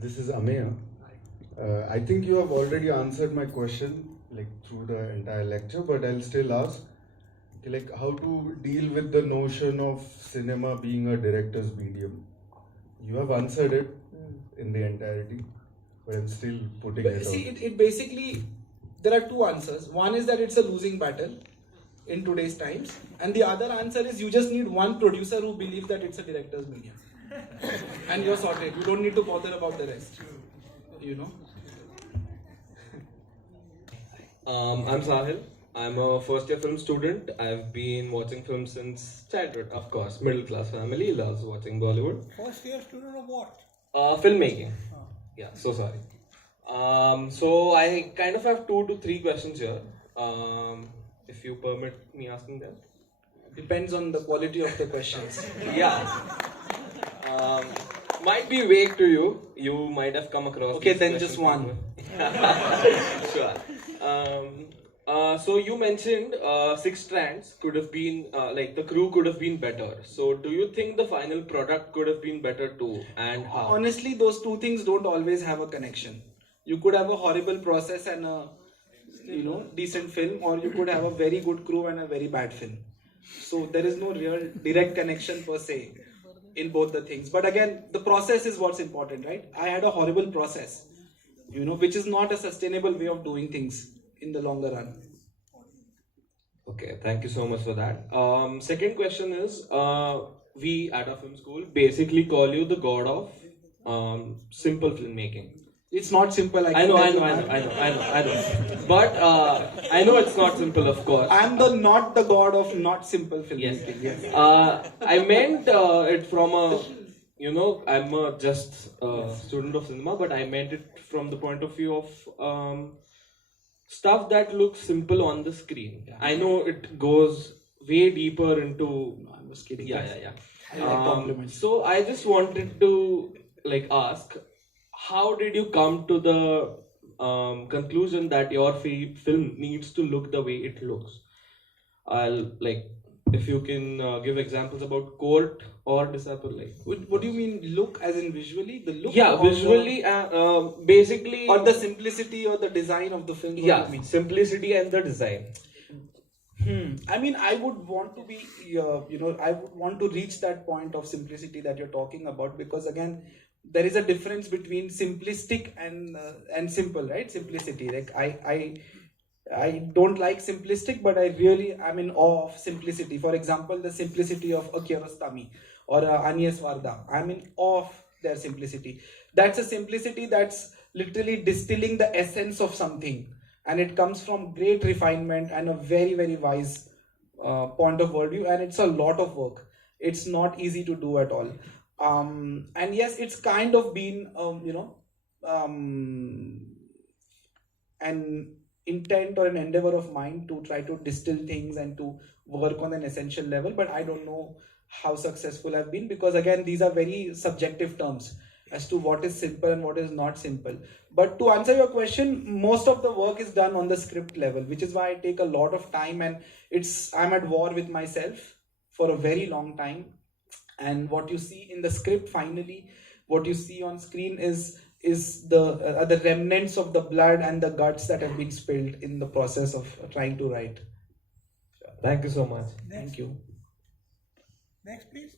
This is Ameya. I think you have already answered my question like through the entire lecture, but I'll still ask like how to deal with the notion of cinema being a director's medium. You have answered it in the entirety, but I'm still putting But it see, out. it basically, there are two answers. One is that it's a losing battle in today's times, and the other answer is you just need one producer who believes that it's a director's medium, and you're sorted. You don't need to bother about the rest. You know. I'm Sahil. I'm a first year film student. I've been watching films since childhood, of course. Middle class family, loves watching Bollywood. First year student of what? Filmmaking. Yeah, so sorry. So I kind of have 2 to 3 questions here. If you permit me asking them. Depends on the quality of the questions. Yeah. Um, might be vague to you. You might have come across. Okay, these then questions just one. before. Sure. So you mentioned 6 strands could have been like the crew could have been better. So do you think the final product could have been better too, and how? Honestly, those two things don't always have a connection. You could have a horrible process and a decent film, or you could have a very good crew and a very bad film. So there is no real direct connection per se in both the things. But again, the process is what's important, right? I had a horrible process, which is not a sustainable way of doing things in the longer run. Okay, thank you so much for that. Second question is, we at our film school basically call you the god of simple filmmaking. It's not simple. I know. But I know it's not simple, of course. I'm not the god of not simple Yes. filmmaking. Yes. I meant it from I'm a just student of cinema, but I meant it from the point of view of stuff that looks simple on the screen. Yeah. I know it goes way deeper into. No, I was kidding. Yeah. I like compliments. So I just wanted to ask, how did you come to the conclusion that your film needs to look the way it looks? If you can give examples about Court or Disciple. What do you mean look as in visually? The look? Yeah, or visually, basically. or the simplicity or the design of the film? What do Yeah, you mean? simplicity and the design. I mean, I would want to be, I would want to reach that point of simplicity that you're talking about, because again, there is a difference between simplistic and simple, right? Simplicity. Like I don't like simplistic, but I'm in awe of simplicity. For example, the simplicity of a Kiarostami or a Agnes Varda. I'm in awe of their simplicity. That's a simplicity that's literally distilling the essence of something, and it comes from great refinement and a very, very wise point of worldview, and it's a lot of work. It's not easy to do at all. And yes, it's kind of been an intent or an endeavor of mine to try to distill things and to work on an essential level, but I don't know how successful I've been, because again, these are very subjective terms as to what is simple and what is not simple. But to answer your question, most of the work is done on the script level, which is why I take a lot of time, and I'm at war with myself for a very long time. And what you see in the script, finally, what you see on screen is the remnants of the blood and the guts that have been spilled in the process of trying to write. Thank you so much. Thank you. Next, please.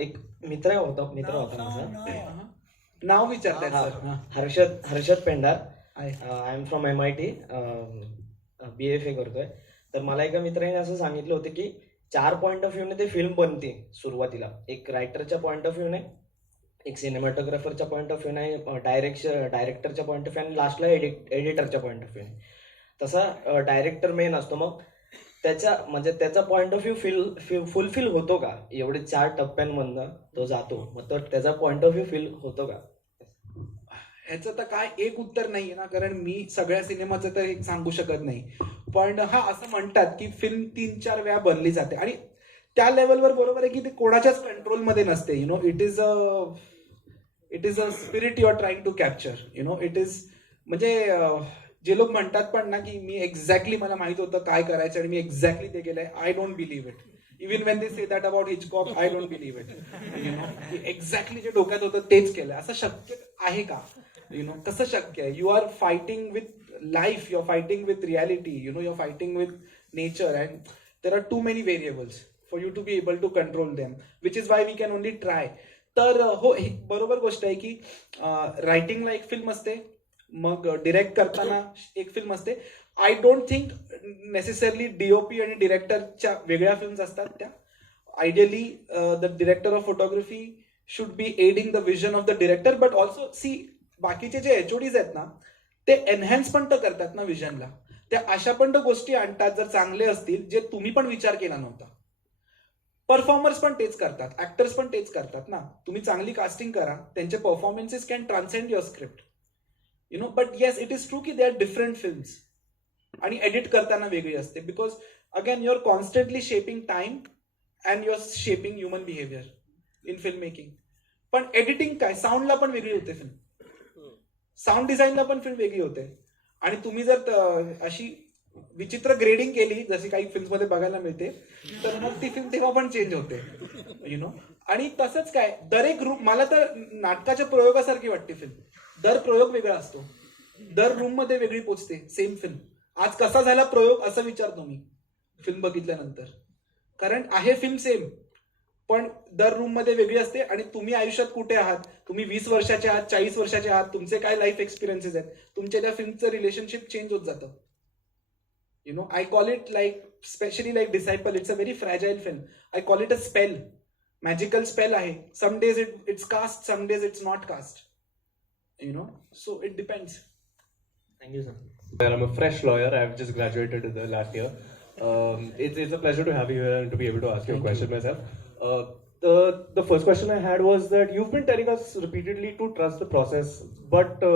एक मित्र होता माझा नाव विचारतायत हा, sir. Harshad Pendar. Hi. I am from MIT, BFA करतोय. तर मला एका मित्राने असं सांगितलं होतं की 4 पॉइंट ऑफ व्ह्यूने ते फिल्म बनते सुरुवातीला. एक रायटरच्या पॉइंट ऑफ व्ह्यूने, एक सिनेमॅटोग्राफरच्या पॉइंट ऑफ व्ह्यूने, डायरेक्टरच्या पॉइंट ऑफ व्ह्यू आणि लास्टला एडिटरच्या पॉइंट ऑफ व्ह्यूने. तसा डायरेक्टर मेन असतो. मग त्याचा पॉइंट ऑफ व्ह्यू फुलफिल होतो का? एवढे 4 टप्प्यांमधनं तो जातो, मग तो त्याचा पॉइंट ऑफ व्ह्यू फील होतो का? ह्याचं तर काय एक उत्तर नाहीये ना, कारण मी सगळ्या सिनेमाचं तर एक सांगू शकत नाही. पण हा, असं म्हणतात की फिल्म 3-4 वेळा बनली जाते, आणि त्या लेवलवर बरोबर आहे की ते कोणाच्याच कंट्रोलमध्ये नसते. It is a spirit you are trying to capture. It is म्हणजे जे लोक म्हणतात पण ना की मी एक्झॅक्टली मला माहित होतं काय करायचं आणि मी एक्झॅक्टली ते केलंय, I don't believe it. Even when they say that about Hitchcock I don't believe it. Exactly जे डोक्यात होतं तेच केलंय. असं शक्य आहे का? कसं शक्य आहे? You are fighting with life, you are fighting with reality, you are fighting with nature, and there are too many variables for you to be able to control them, which is why we can only try. तर हो, ही बरोबर गोष्ट आहे की रायटिंगला एक film असते, मग direct करताना एक फिल्म असते. I don't think necessarily DOP आणि डिरेक्टरच्या वेगळ्या फिल्म्स असतात. त्या ideally the director of photography should be adding the vision of the director, but also see बाकीचे जे एचओडीज आहेत ना, ते एनहॅन्स पण तर करतात ना विजनला. त्या अशा पण तर गोष्टी आणतात जर चांगले असतील, जे तुम्ही पण विचार केला नव्हता. परफॉर्मर्स पण तेच करतात, ऍक्टर्स पण तेच करतात ना. तुम्ही चांगली कास्टिंग करा, त्यांचे performances can transcend your script, but yes it is true की दे आर डिफरंट फिल्म्स. आणि एडिट करताना वेगळी असते, because again you are constantly shaping time and you are shaping human behaviour in film making. पण editing काय, साऊंडला पण वेगळी होते फिल्म, साऊंड डिझाईनला पण फिल्म वेगळी होते. आणि तुम्ही जर अशी विचित्र ग्रेडिंग केली जशी काही फिल्म्समध्ये बघायला मिळते, तर मग ती फिल्म तेव्हा पण चेंज होते. आणि तसंच काय, दर एक रूम, मला तर नाटकाच्या प्रयोगासारखी वाटते फिल्म. दर प्रयोग वेगळा असतो, दर रूम मध्ये वेगळी पोचते सेम फिल्म. आज कसा झाला प्रयोग असं विचारतो मी फिल्म बघितल्यानंतर, कारण आहे फिल्म सेम, पण दर रूम मध्ये वेगळी असते. आणि तुम्ही आयुष्यात कुठे आहात, तुम्ही 20 वर्षाचे आहात, 40 वर्षाचे आहात, तुमचे काय लाईफ एक्सपिरियन्सेस आहेत, तुमच्या त्या फिल्मचं रिलेशनशिप चेंज होत जातं. I call it like, specially like disciple, it's a very fragile film. I call it a spell, magical spell आहे. Some days it's cast, some days it's not cast, so it depends. Thank you, sir. I'm a fresh lawyer. I've just graduated the last year. It's a pleasure to have you here and to be able to ask you a question myself. The first question I had was that you've been telling us repeatedly to trust the process, but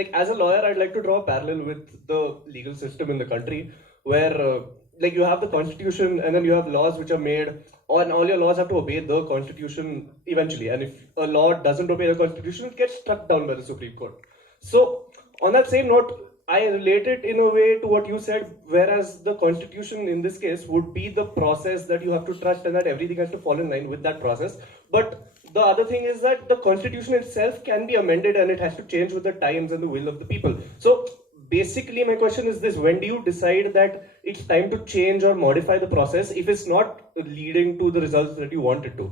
like as a lawyer, I'd like to draw a parallel with the legal system in the country, where like you have the constitution and then you have laws which are made, and all your laws have to obey the constitution eventually. And if a law doesn't obey the constitution, it gets struck down by the Supreme Court. So on that same note, I relate it in a way to what you said, whereas the constitution in this case would be the process that you have to trust and that everything has to fall in line with that process. But the other thing is that the constitution itself can be amended and it has to change with the times and the will of the people. So basically my question is this: when do you decide that it's time to change or modify the process if it's not leading to the results that you want it to?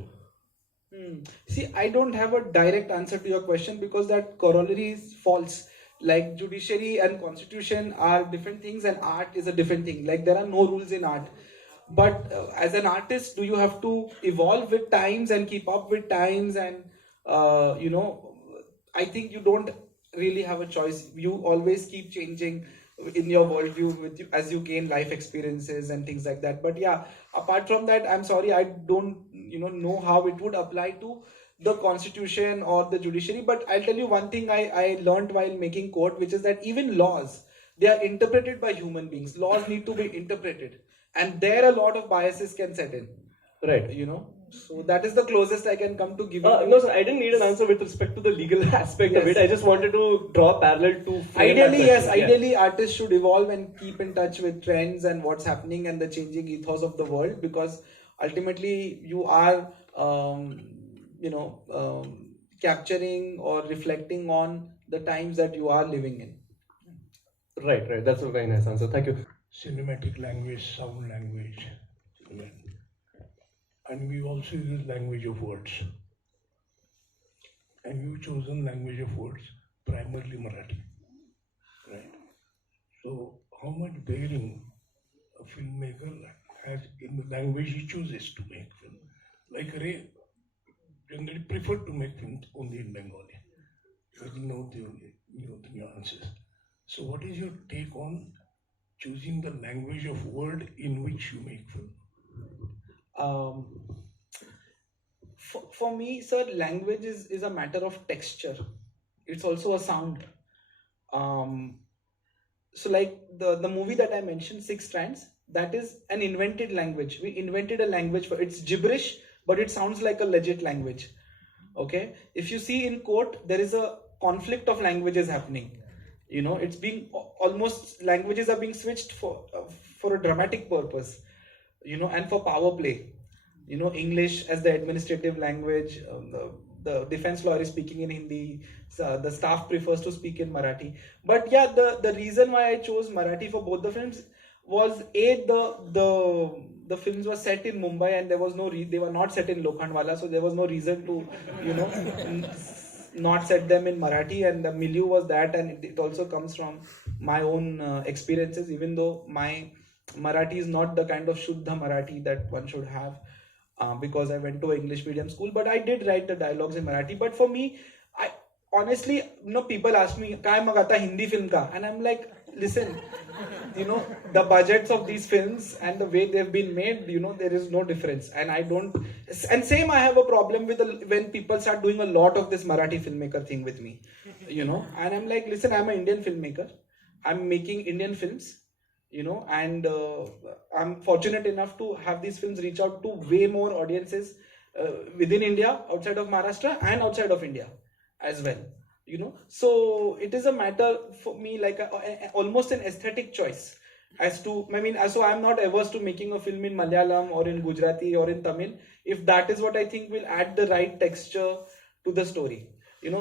See, I don't have a direct answer to your question, because that corollary is false. Like judiciary and constitution are different things, and art is a different thing. Like there are no rules in art, but as an artist, do you have to evolve with times and keep up with times? And I think you don't really have a choice. You always keep changing in your worldview as you gain life experiences and things like that. But yeah, apart from that, I'm sorry, I don't know how it would apply to the constitution or the judiciary. But I'll tell you one thing I learned while making court, which is that even laws, they are interpreted by human beings. Laws need to be interpreted, and there a lot of biases can set in, Right. So that is the closest I can come to giving you. No, sir, I didn't need an answer with respect to the legal aspect of Yes. it. I just wanted to draw a parallel to frame Ideally, that yes. question. Ideally, artists should evolve and keep in touch with trends and what's happening and the changing ethos of the world, because ultimately you are, capturing or reflecting on the times that you are living in. Right. That's a very nice answer. Thank you. Cinematic language, sound language, and we also use language of words. And you've chosen language of words, primarily Marathi, right? So how much bearing a filmmaker has in the language he chooses to make film? Like Ray generally preferred to make films only in Bengali. You know the nuances. So what is your take on choosing the language of word in which you make film? For me, sir, language is a matter of texture. It's also a sound. So like the movie that I mentioned, Six Strands, that is an invented language. We invented a language for it's gibberish, but it sounds like a legit language. Okay, if you see in court, there is a conflict of languages happening. It's being almost, languages are being switched for a dramatic purpose, and for power play. English as the administrative language. The defense lawyer is speaking in Hindi. The staff prefers to speak in Marathi. But yeah, the reason why I chose Marathi for both the films was the films were set in Mumbai, and there was they were not set in Lokhandwala, so there was no reason to not set them in Marathi, and the milieu was that, and it also comes from my own experiences, even though my Marathi is not the kind of Shuddha Marathi that one should have, because I went to English medium school, but I did write the dialogues in Marathi. But for me, I honestly, people ask me, "Kai mag aata Hindi film ka?" And I'm like, listen, the budgets of these films and the way they've been made, there is no difference. And same, I have a problem with when people start doing a lot of this Marathi filmmaker thing with me, and I'm like, listen, I'm an Indian filmmaker. I'm making Indian films, and I'm fortunate enough to have these films reach out to way more audiences within India, outside of Maharashtra, and outside of India as well. So it is a matter for me, like almost an aesthetic choice so I'm not averse to making a film in Malayalam or in Gujarati or in Tamil if that is what I think will add the right texture to the story,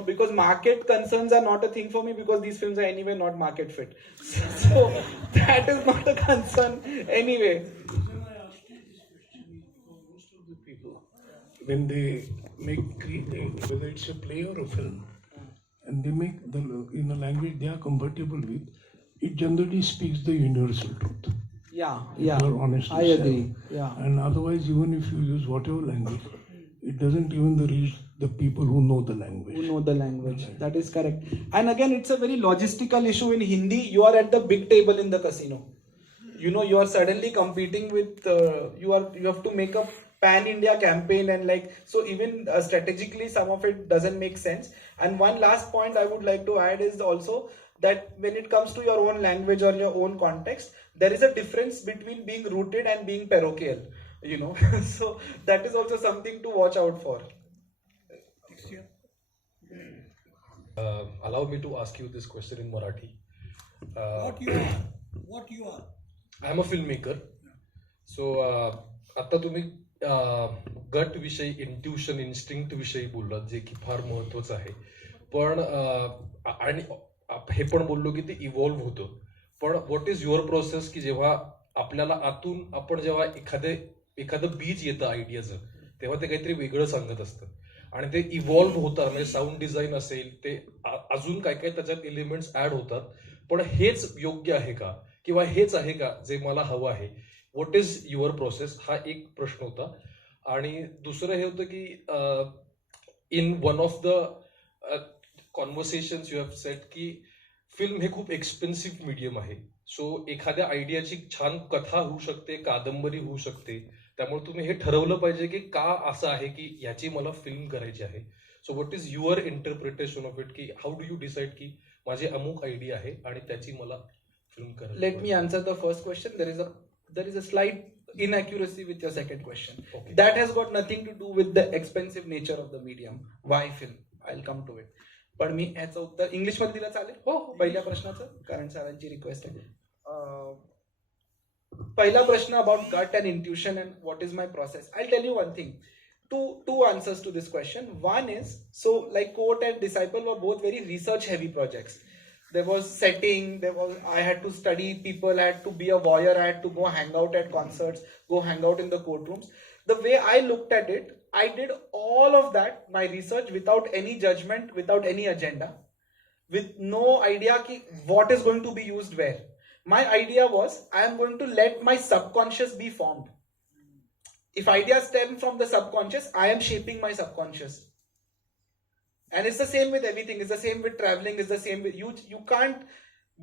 because market concerns are not a thing for me, because these films are anyway not market fit. So that is not a concern anyway. I asked you this question for most of the people when they whether it's a play or a film, and they make in a language they are comfortable with, it generally speaks the universal truth. Yeah, Your honest I self. agree. Yeah. And otherwise, even if you use whatever language, it doesn't even reach the people who know the language. Who know the language. That is correct. And again, it's a very logistical issue. In Hindi, you are at the big table in the casino. You are suddenly competing with, you have to make a pan-India campaign, and so even strategically, some of it doesn't make sense. And one last point I would like to add is also that when it comes to your own language or your own context, there is a difference between being rooted and being parochial, so that is also something to watch out for. Allow me to ask you this question in Marathi. What you are? I am a filmmaker. So, आता तुम्ही गट विषयी, intuition, instinct विषयी बोललात, जे की फार महत्वाचं आहे. पण आणि हे पण बोललो की ते इव्हॉल्व्ह होतं. पण व्हॉट इज युअर प्रोसेस, की जेव्हा आपल्याला आतून आपण जेव्हा एखादं बीज येतं आयडियाचं, तेव्हा ते काहीतरी वेगळं सांगत असतं आणि ते इव्हॉल्व्ह होतात. म्हणजे साऊंड डिझाईन असेल, ते अजून काय काय त्याच्यात एलिमेंट्स ऍड होतात. पण हेच योग्य आहे का, किंवा हेच आहे का जे मला हवं आहे? व्हॉट इज युअर प्रोसेस, हा एक प्रश्न होता. आणि दुसरं हे होतं की in one of the conversations you have set की फिल्म हे खूप एक्सपेन्सिव्ह मीडियम आहे. सो एखाद्या आयडियाची छान कथा होऊ शकते, कादंबरी होऊ शकते. त्यामुळे तुम्ही हे ठरवलं पाहिजे की का असं आहे की ह्याची मला फिल्म करायची आहे. So what is your interpretation of it, की हाऊ डू यू डिसाइड की माझी अमुक आयडिया आहे आणि त्याची मला फिल्म करायची? Let me answer the first question. there is a slight inaccuracy with your second question. Okay. That has got nothing to do with the expensive nature of the medium. Why film? I'll come to it. पण मी याचं उत्तर English मध्ये दिलं चालेल? हो, पहिल्या प्रश्नाचं, कारण सरांची रिक्वेस्ट आहे. पहिला प्रश्न about gut and intuition and what is my process. I tell you one thing. Two answers to this question. One is, so like Court and Disciple were both very research heavy projects. There was setting, I had to study people, I had to be a voyeur, I had to go hang out at concerts, go hang out in the courtrooms. The way I looked at it, I did all of that, my research, without any judgment, without any agenda, with no idea ki what is going to be used where. My idea was, I am going to let my subconscious be formed. If ideas stem from the subconscious, I am shaping my subconscious. And it's the same with everything. It's the same with traveling. It's the same with you can't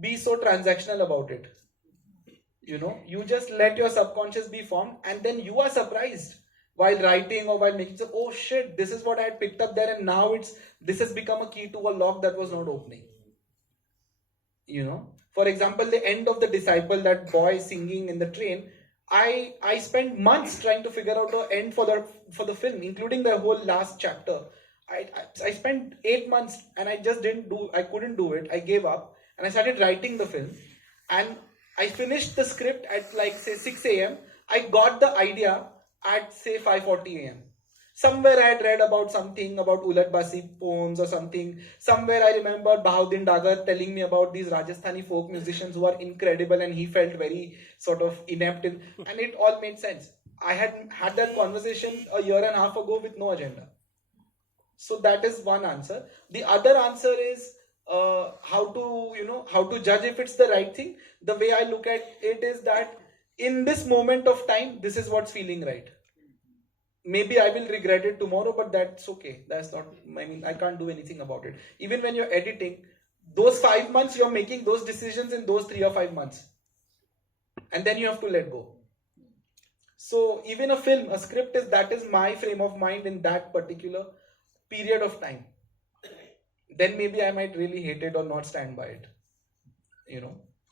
be so transactional about it. You just let your subconscious be formed, and then you are surprised while writing or while making. So, oh shit, this is what I had picked up there, and now this has become a key to a lock that was not opening. For example, the end of The Disciple, that boy singing in the train. I spent months trying to figure out the end for the film, including the whole last chapter. I spent 8 months and I couldn't do it. I gave up and I started writing the film, and I finished the script at like say 6 a.m. I got the idea at say 5:40 a.m. Somewhere I had read about something about Ulat Basi poems or something. Somewhere I remember Bahauddin Dagar telling me about these Rajasthani folk musicians who are incredible, and he felt very sort of inept, and it all made sense. I had that conversation a year and a half ago with no agenda. So that is one answer. The other answer is how to judge if it's the right thing. The way I look at it is that in this moment of time, this is what's feeling right. Maybe I will regret it tomorrow, but that's okay. That's not, I mean, I can't do anything about it. Even when you're editing, those 5 months, you're making those decisions in those 3 or 5 months. And then you have to let go. So even a film, a script that is my frame of mind in that particular period of time. Then maybe I might really hate it or not stand by it.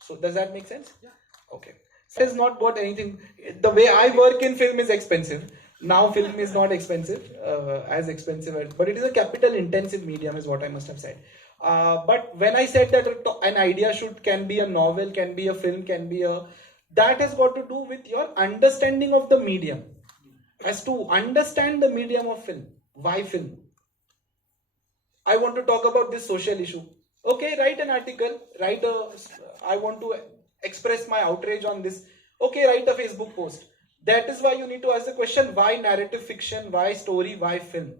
So does that make sense? Yeah. Okay. So it's not bought anything. The way I work in film is expensive. Now film is not expensive, as expensive, but it is a capital intensive medium is what I must have said. But when I said that an idea can be a novel, can be a film, that has got to do with your understanding of the medium. As to understand the medium of film. Why film? I want to talk about this social issue. Okay, write an article, I want to express my outrage on this. Okay, write a Facebook post. That is why you need to ask the question, why narrative fiction, why story, why film?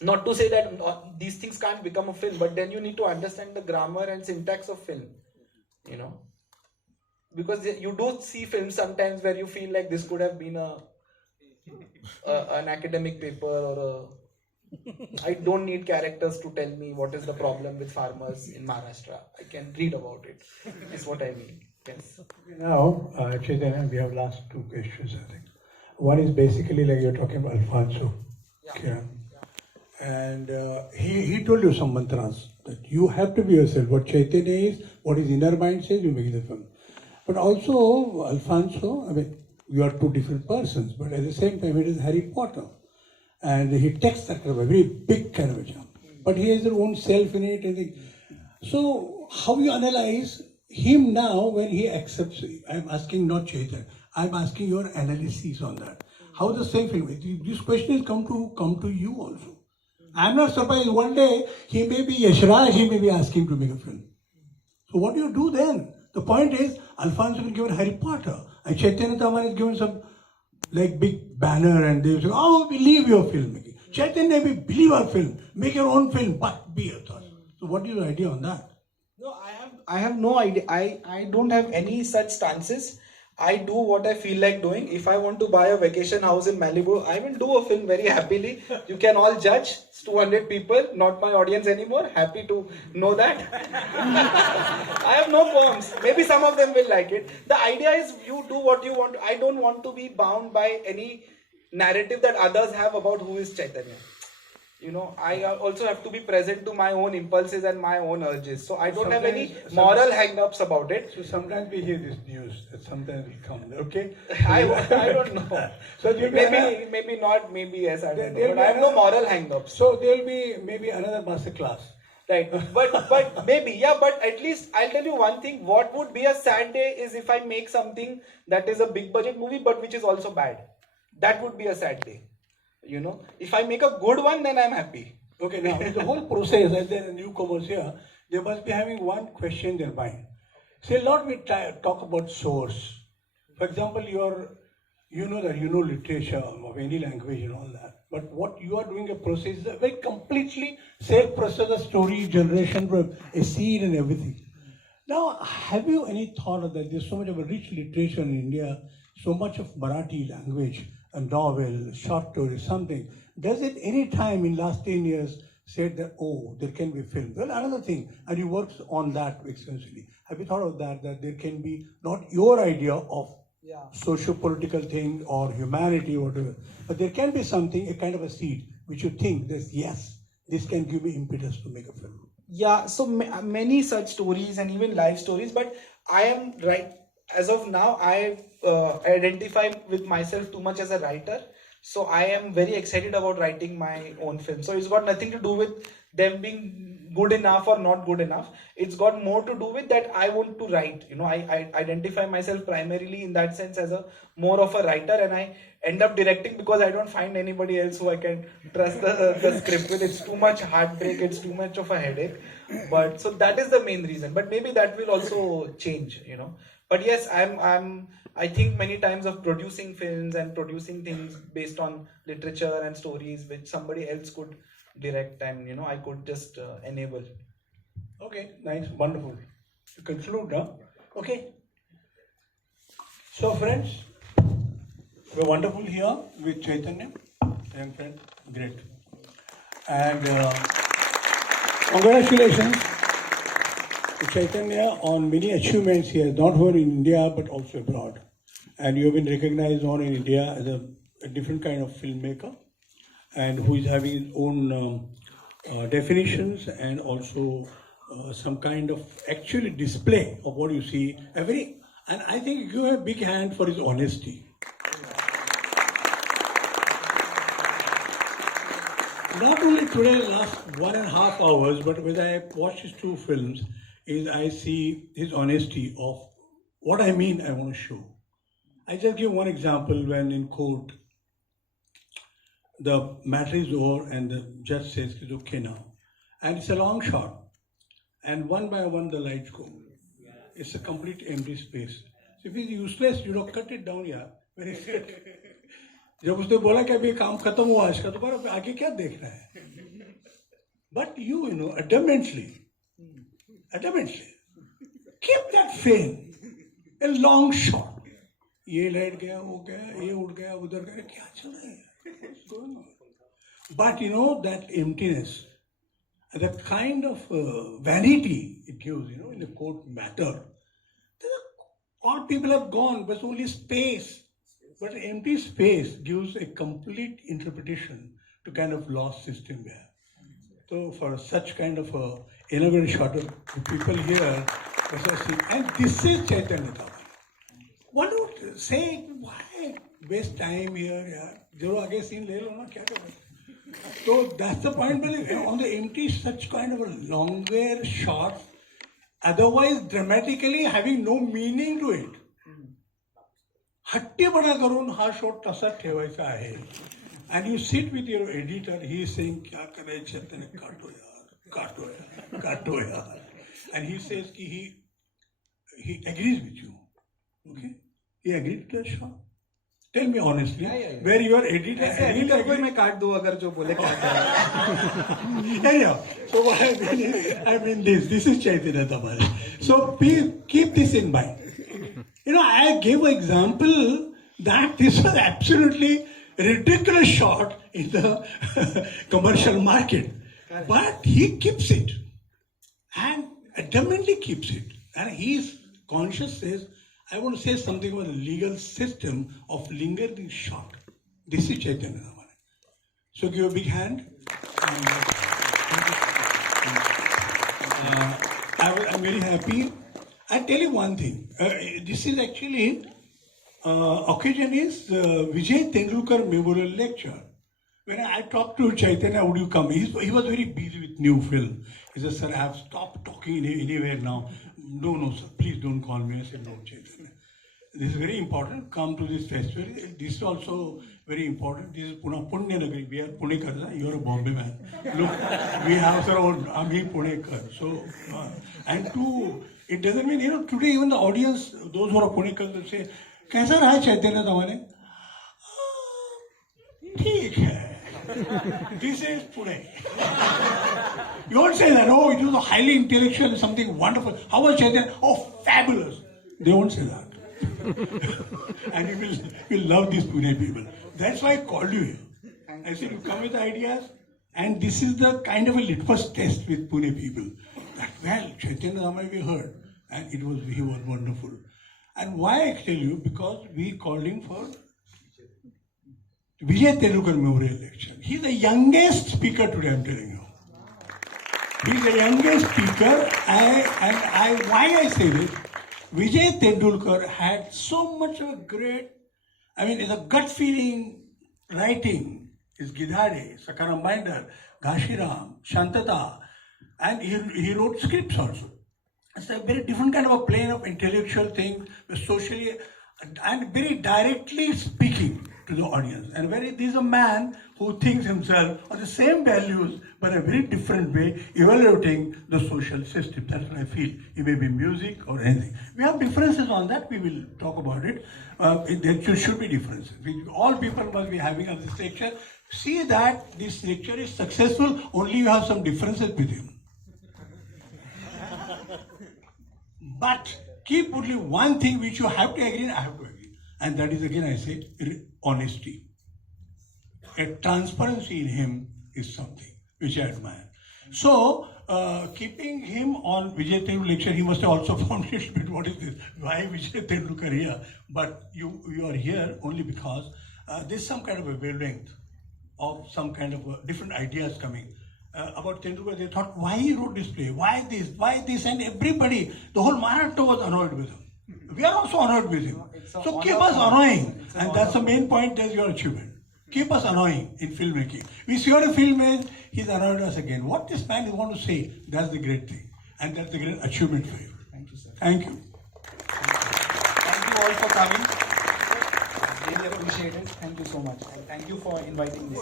Not to say that these things can't become a film, but then you need to understand the grammar and syntax of film. Because you do see films sometimes where you feel like this could have been an academic paper or I don't need characters to tell me what is the problem with farmers in Maharashtra. I can read about it. Is what I mean. Yes. Now, Chaitanya, we have last 2 questions, I think. One is basically like you're talking about Alfonso, Kiran. And he told you some mantras that you have to be yourself. What Chaitanya is, what his inner mind says, you make the film. But also, Alfonso, I mean, you are 2 different persons, but at the same time, it is Harry Potter. And he takes that kind of a very big kind of a jump. But he has his own self in it. And so, how you analyze him now when he accepts? I'm asking not Chaitanya. I'm asking your analysis on that. How the same film? This question has come to you also. I'm not surprised. One day he may be Yashraj, he may be asking to make a film. So what do you do then? The point is, Alfonso is given Harry Potter, and Chaitanya Tamhane is given some like big banner, and they say, "Oh, we believe your filmmaking." Chaitanya, we believe our film. Make your own film, but be a thought. So what is your idea on that? No, I have no idea. I don't have any such stances. I do what I feel like doing. If I want to buy a vacation house in Malibu, I will do a film very happily. You can all judge. It's 200 people, not my audience anymore. Happy to know that. I have no poems. Maybe some of them will like it. The idea is you do what you want. I don't want to be bound by any narrative that others have about who is Chaitanya. I also have to be present to my own impulses and my own urges. So I don't have any moral hang-ups about it. So sometimes we hear this news that sometimes will come. Okay? I don't know. So maybe not, maybe yes, I don't know. But I have no moral hang-ups. So there will be maybe another master class. Right. But maybe, yeah, but at least I'll tell you one thing. What would be a sad day is if I make something that is a big budget movie but which is also bad. That would be a sad day. If I make a good one, then I'm happy. Okay, now in the whole process, as there are newcomers here, they must be having one question in their mind. Say a lot we talk about source. For example, you know literature of any language and all that. But what you are doing a process is a very completely self-process, a story generation from a seed and everything. Now, have you any thought of that? There's so much of a rich literature in India, so much of Marathi language, a novel, short story, something. Does it any time in last 10 years said that, oh, there can be film? Well, another thing, and you work on that extensively. Have you thought of that there can be not your idea of socio-political thing or humanity or whatever, but there can be something, a kind of a seed, which you think that yes, this can give me impetus to make a film. Yeah, so many such stories and even life stories, but I am right. As of now, I identify with myself too much as a writer. So I am very excited about writing my own film. So it's got nothing to do with them being good enough or not good enough. It's got more to do with that I want to write. I identify myself primarily in that sense as a more of a writer, and I end up directing because I don't find anybody else who I can trust the script with. It's too much heartbreak, it's too much of a headache. But so that is the main reason. But maybe that will also change. But yes, I think many times of producing films and producing things based on literature and stories which somebody else could direct, and I could just enable. Okay, nice, wonderful. To conclude now, okay. So friends, we're wonderful here with Chaitanya, young friend, great. And congratulations to Chaitanya on many achievements he has, not only in India but also abroad. And you have been recognized not in India as a different kind of filmmaker, and who is having his own definitions and also some kind of actually display of what you see and I think you have a big hand for his honesty. Not only today, last 1.5 hours, but when I watch his 2 films, I see his honesty of what I want to show. I just give one example. When in court, the matter is over and the judge says it's okay now. And it's a long shot. And one by one the lights go. It's a complete empty space. So if it's useless, cut it down, yaar. Where is it? जब उसने बोला कि अभी काम खत्म हुआ इसका तो पर आगे क्या देखना है? But you adamantly, keep that frame, a long shot. ये लाइट गया, वो गया, ये उड़ गया, उधर गया, क्या चल रहा है? What's going on? But that emptiness, the kind of vanity it gives, in the court matter. All people have gone, but only space. But empty space gives a complete interpretation to kind of lost system there. So for such kind of a inaugural shot of people here, and this is Chaitanya Tamhane. One would say, why waste time here? Zero aage scene le lo na, kya karo? So that's the point. On the empty, such kind of a longer shot, otherwise dramatically having no meaning to it. हट्टीपणा करून हा shot तसा ठेवायचा आहे. And you sit with your editor, he is saying, क्या करायचं त्याने काटो यार. And he says कि he agrees with you. Okay? He agreed to the shot. Tell me honestly, where your editor editor को मैं काट दूँ अगर जो बोले काट. Anyhow, so what I mean this is Chaitanya Tamhane. So please keep this in mind. I gave an example that this was absolutely ridiculous shot in the commercial market. But he keeps it and adamantly keeps it. And his conscience says, I want to say something about the legal system of lingering shot. This is Chaitanya Tamhane. So give a big hand. I'm very happy. I'll tell you one thing. This is actually, occasion is Vijay Tendulkar Memorial Lecture. When I talked to Chaitanya, would you come? He was very busy with new film. He said, sir, I have stopped talking anywhere now. No, sir, please don't call me. I said, no, Chaitanya. This is very important. Come to this festival. This is also very important. This is Punya Nagari. We are Punekar. You are a Bombay man. Look, we have our own Ami Punekar. So, and two, it doesn't mean, today even the audience, those who are Punekar, will say, कैसा रहा Chaitanya Tamhane? ठीक है. This is Pune. You won't say that, oh, it was a highly intellectual, something wonderful. How was Chaitanya? Oh, fabulous. They won't say that. And you will love these Pune people. That's why I called you here. I said, you come with ideas, and this is the kind of a litmus test with Pune people. That, well, Chaitanya Tamhane we heard, and he was wonderful. And why I tell you? Because we called him for Vijay Tendulkar Memorial Lecture. He's the youngest speaker today, I'm telling you. He's the youngest speaker, why I say this? Vijay Tendulkar had so much of a great, it's a gut feeling writing, his Gidhare, Sakaram Binder, Gashiram, Shantata, and he wrote scripts also. It's a very different kind of a plane of intellectual thing, socially, and very directly speaking to the audience. And this is a man who thinks himself on the same values, but a very different way, evaluating the social system. That's what I feel. It may be music or anything. We have differences on that. We will talk about it. There should be differences. All people must be having on this lecture. See that this lecture is successful. Only you have some differences with him. But keep only one thing which you have to agree, and I have to agree. And that is, again, I say, honesty. A transparency in him is something which I admire. So, keeping him on Vijay Tendulkar lecture, he must have also found a little bit, what is this? Why Vijay Tendulkar here? But you are here only because there's some kind of a wavelength of some kind of different ideas coming. About Tendulkar, they thought, why he wrote this play? Why this? And everybody, the whole Maharashtra was annoyed with him. We are also annoyed with him. So keep us annoying. And that's the main point, that's your achievement. Keep us annoying in filmmaking. We see on a film and he's annoyed us again. What this man is want to say, that's the great thing. And that's the great achievement for you. Thank you, sir. Thank you. Thank you all for coming. Really appreciate it. Thank you so much. And thank you for inviting me.